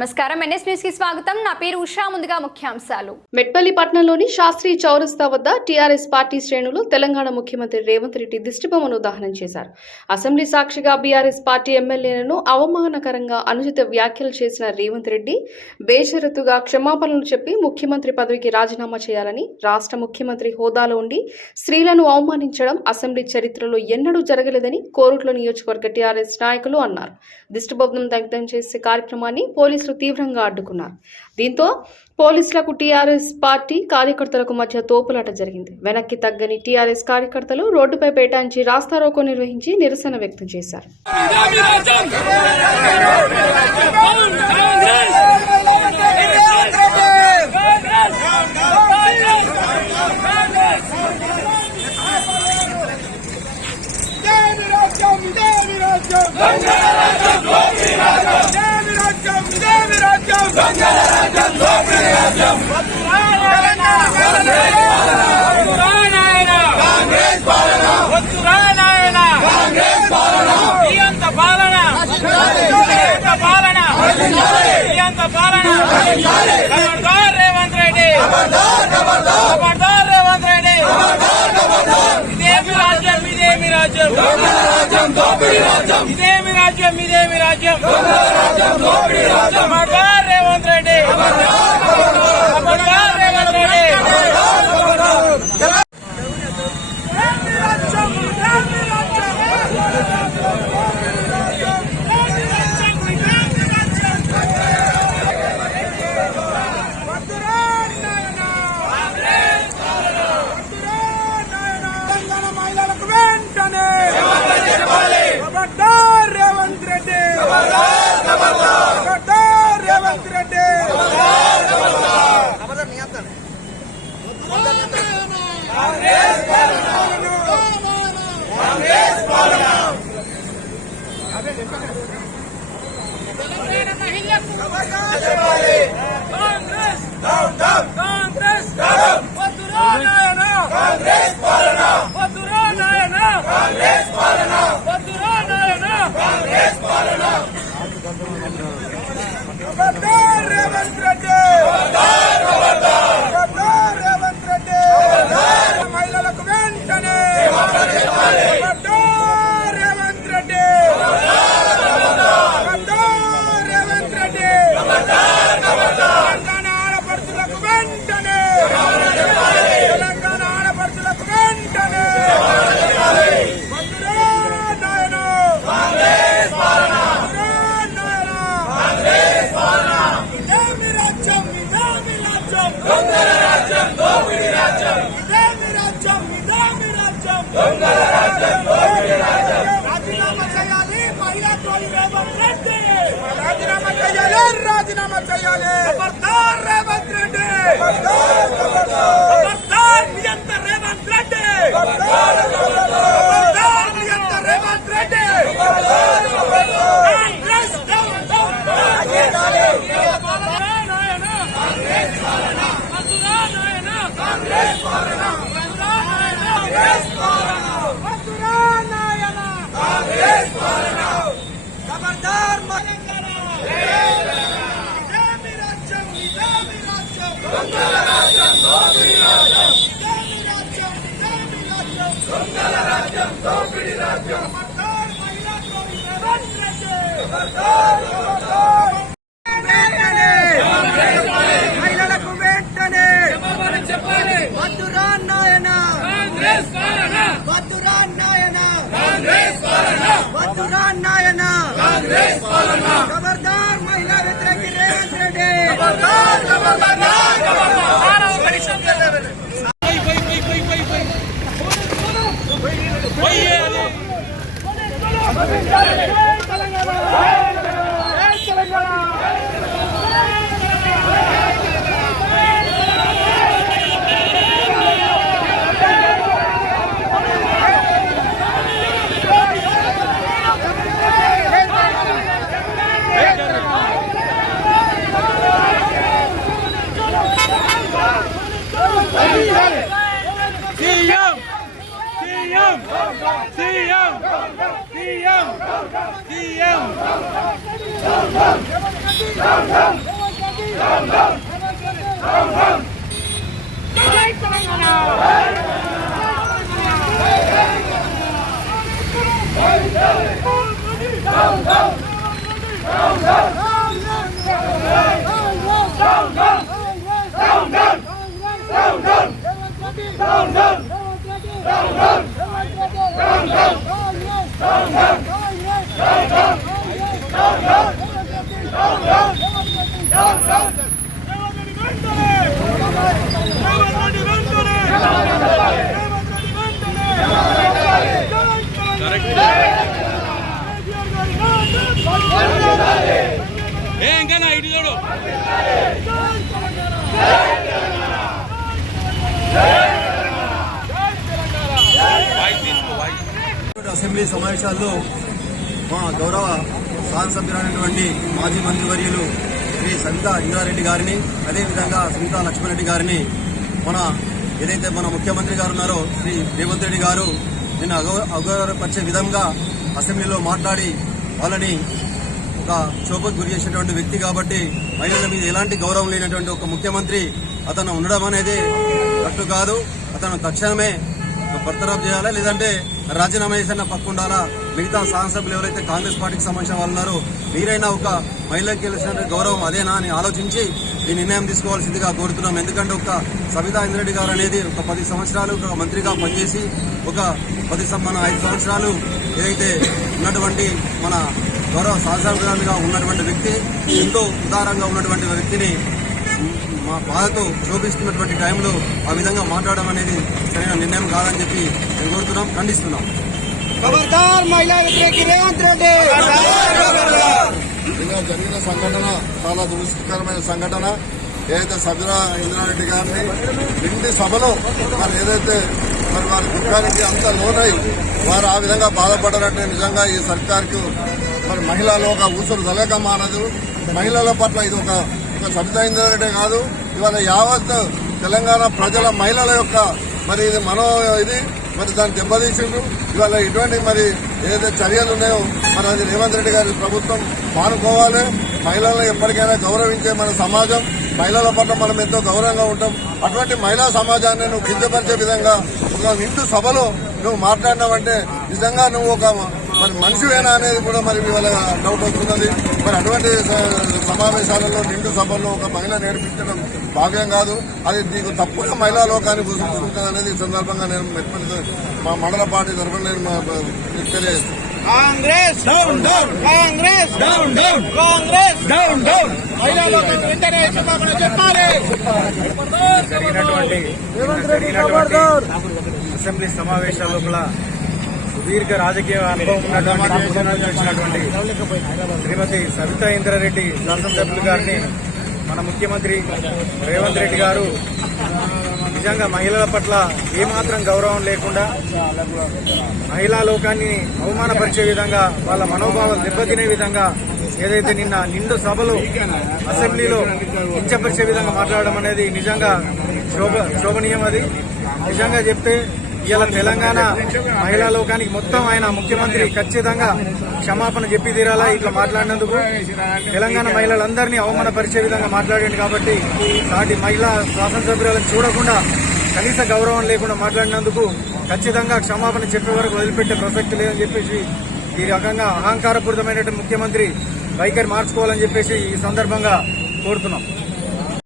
నమస్కారం. ఎన్ఎస్ న్యూస్కి స్వాగతం. నా పేరు ఉషా. ముందుగా ముఖ్యాంశాలు. మెట్పల్లి పట్టణంలోని శాస్త్రి చౌరస్తా వద్ద టీఆర్ఎస్ పార్టీ శ్రేణులు తెలంగాణ ముఖ్యమంత్రి రేవంత్ రెడ్డి దిష్టిబొమ్మను దహనం చేశారు. అసెంబ్లీ సాక్షిగా బీఆర్ఎస్ పార్టీ ఎమ్మెల్యేలను అవమానకరంగా అనుచిత వ్యాఖ్యలు చేసిన రేవంత్ రెడ్డి బేషరతుగా క్షమాపణలు చెప్పి ముఖ్యమంత్రి పదవికి రాజీనామా చేయాలని రాష్ట్ర ముఖ్యమంత్రి హోదాలో ఉండి స్త్రీలను అవమానించడం అసెంబ్లీ చరిత్రలో ఎన్నడూ జరగలేదని కోరుట్ల నియోజకవర్గ టీఆర్ఎస్ నాయకులు అన్నారు. దిష్టిబొమ్మను దగ్ధం చేసే కార్యక్రమాన్ని పోలీసులు తీవ్రంగా అడ్డుకున్నారు. దీంతో పోలీసులకు టీఆర్ఎస్ పార్టీ కార్యకర్తలకు మధ్య తోపులాట జరిగింది. వెనక్కి తగ్గని టీఆర్ఎస్ కార్యకర్తలు రోడ్డుపై పేటాయించి రాస్తారోకో నిర్వహించి నిరసన వ్యక్తం చేశారు. రేవంత్ రెడ్డి రేవంత్ రెడ్డి ఇదేమి రాజ్యం? ఇదేమి రాజ్యం? ఇదేమి రాజ్యం? ఇదేమి రాజ్యం. ఖబర్దార్ రేవంత్ రెడ్డి ఖబర్దార్ రేవంత్ రెడ్డి తెలంగాణ మహిళలకు వెంటనే ఖబర్దార్ రేవంత్ రెడ్డి ఖబర్దార్ రేవంత్ రెడ్డి కాంగ్రెస్ కాంగ్రెస్ వద్దురా నాయన కాంగ్రెస్ పాలన వద్దురా నాయన కాంగ్రెస్ పాలన వద్దురా నాయన కాంగ్రెస్ పాలన ఖబర్దార్ రేవంత్ రెడ్డి ఖబర్దార్ ఖబర్దార్ రేవంత్ రెడ్డి మహిళలకు వెంటనే ఖబర్దార్ రేవంత్ రెడ్డి ఖబర్దార్ రేవంత్ రెడ్డి తెలంగాణ ఆడపడుచులకు వెంటనే తెలంగాణ ఆడపడుచులకు వెంటనే వద్దురా నాయన వద్దురా నాయన ఇదేమి రాజ్యం ఇదేమి రాజ్యం దొంగల రాజ్యం దోపిడి రాజ్యం ఇదేమి రాజ్యం ఇదేమి రాజ్యం దొంగల రాజ్యం దోపిడి రాజ్యం రాజీనామా చేయాలి మహిళా తోలి రేవంత్ రెడ్డి రాజీనామా చేయాలి రాజీనామా చేయాలి ఖబర్దార్ రేవంత్ రెడ్డి ఖబర్దార్ ఖబర్దార్ నియంత రేవంత్ రెడ్డి ఖబర్దార్ నియంత రేవంత్ రెడ్డి కాంగ్రెస్ డౌన్ డౌన్ ఖబర్దార్ ఇదేమి రాజ్యం ఇదేమి రాజ్యం దొంగల రాజ్యం దోపిడి రాజ్యం ఇదేమి రాజ్యం ఇదేమి రాజ్యం దొంగల రాజ్యం. దోపిడి రాజ్యం ఖబర్దార్ మహిళా ద్రోహి రేవంత్ Down, down! అసెంబ్లీ సమావేశాల్లో మా గౌరవ శాసనసభ్యులైనటువంటి మాజీ మంత్రివర్యులు శ్రీ సవిత ఇంద్రారెడ్డి గారిని అదేవిధంగా సవితా లక్ష్మణరెడ్డి గారిని మన ఏదైతే మన ముఖ్యమంత్రి గారు ఉన్నారో శ్రీ రేవంత్ రెడ్డి గారు నిన్న అగౌరవపరిచే విధంగా అసెంబ్లీలో మాట్లాడి వాళ్ళని ఒక క్షోభకు గురి చేసినటువంటి వ్యక్తి కాబట్టి మహిళల మీద ఎలాంటి గౌరవం లేనటువంటి ఒక ముఖ్యమంత్రి అతను ఉండడం అనేది కట్టు కాదు. అతను తక్షణమే బర్తరఫ్ చేయాలా? లేదంటే రాజీనామా చేసిన పక్కుండాలా మిగతా శాసనసభ్యులు ఎవరైతే కాంగ్రెస్ పార్టీకి సంబంధించిన వాళ్ళు ఉన్నారో మీరైనా ఒక మహిళకి గెలిచిన గౌరవం అదేనా అని ఆలోచించి ఈ నిర్ణయం తీసుకోవాల్సిందిగా కోరుతున్నాం. ఎందుకంటే ఒక సబితా ఇంద్రెడ్డి గారు అనేది ఒక పది సంవత్సరాలు ఒక మంత్రిగా పనిచేసి ఒక పది మన ఐదు సంవత్సరాలు ఏదైతే ఉన్నటువంటి మన గౌరవ శాసనసభ్యులుగా ఉన్నటువంటి వ్యక్తి ఎంతో ఉదారంగా ఉన్నటువంటి వ్యక్తిని మా బాధతో శోభిస్తున్నటువంటి టైంలో ఆ విధంగా మాట్లాడడం అనేది సరైన నిర్ణయం కాదని చెప్పి మేము కోరుతున్నాం ఖండిస్తున్నాం. జరిగిన సంఘటన చాలా దురదృష్టకరమైన సంఘటన. ఏదైతే సబిరా ఇంద్రారెడ్డి గారిని నిండి సభలో మరి ఏదైతే మరి వారి దుఃఖానికి అంత లోనై వారు ఆ విధంగా బాధపడారంటే నిజంగా ఈ సర్కార్కు మరి మహిళలు ఒక ఊసురు జలక మానదు. మహిళల పట్ల ఇది ఒక ఒక సబితా ఇంద్రారెడ్డి కాదు. ఇవాళ యావత్ తెలంగాణ ప్రజల మహిళల యొక్క మరి ఇది మనో ఇది మరి దాన్ని దెబ్బతీసిండ్రు. ఇవాళ ఇటువంటి మరి ఏదైతే చర్యలు ఉన్నాయో మరి అది రేవంత్ రెడ్డి గారి ప్రభుత్వం మానుకోవాలి. మహిళలను ఎప్పటికైనా గౌరవించే మన సమాజం మహిళల పట్ల మనం ఎంతో గౌరవంగా ఉంటాం. అటువంటి మహిళా సమాజాన్ని నువ్వు కించపరిచే విధంగా ఒక నిండు సభలో నువ్వు మాట్లాడినావంటే నిజంగా నువ్వు ఒక మరి మనిషివేనా అనేది కూడా మరి ఇవాళ డౌట్ వస్తున్నది మరి అటువంటి సమావేశాలలో నిండు సభల్లో ఒక మహిళ నేర్పించడం భావ్యం కాదు. అది నీకు తప్పుగా మహిళా లోకాన్ని గుర్తుంటుంది అనేది ఈ సందర్భంగా నేను మెట్పల్లి మా మండల పార్టీ తరఫున నేను మా- మా- మీకు తెలియజేస్తున్నాను Congress! Down down Congress! Down down Congress! Down down మహిళలు వెంటనే క్షమాపణ చెప్పాలి. జరిగినటువంటి జరిగినటువంటి అసెంబ్లీ సమావేశాల లోపల సుదీర్ఘ రాజకీయ అనుభవం ఉన్నటువంటి శ్రీమతి సవితా ఇంద్రారెడ్డి శాసనసభ్యులు గారిని మన ముఖ్యమంత్రి రేవంత్ రెడ్డి గారు నిజంగా మహిళల పట్ల ఏమాత్రం గౌరవం లేకుండా మహిళా లోకాన్ని అవమానపరిచే విధంగా వాళ్ళ మనోభావాలు దెబ్బతినే విధంగా ఏదైతే నిన్న నిండు సభలో అసెంబ్లీలో కించపరిచే విధంగా మాట్లాడడం అనేది నిజంగా శోభ శోభనీయం అది. నిజంగా చెప్తే ఇవాళ తెలంగాణ మహిళా లోకానికి మొత్తం ఆయన ముఖ్యమంత్రి ఖచ్చితంగా క్షమాపణ చెప్పి తీరాలా? ఇట్లా మాట్లాడినందుకు తెలంగాణ మహిళలందరినీ అవమానపరిచే విధంగా మాట్లాడండి కాబట్టి నాటి మహిళా శాసనసభ్యులను చూడకుండా కనీస గౌరవం లేకుండా మాట్లాడినందుకు ఖచ్చితంగా క్షమాపణ చెప్పే వరకు వదిలిపెట్టే ప్రసక్తి లేదని చెప్పేసి ఈ రకంగా అహంకారపూరితమైనటువంటి ముఖ్యమంత్రి వైఖరి మార్చుకోవాలని చెప్పేసి ఈ సందర్భంగా కోరుతున్నాం.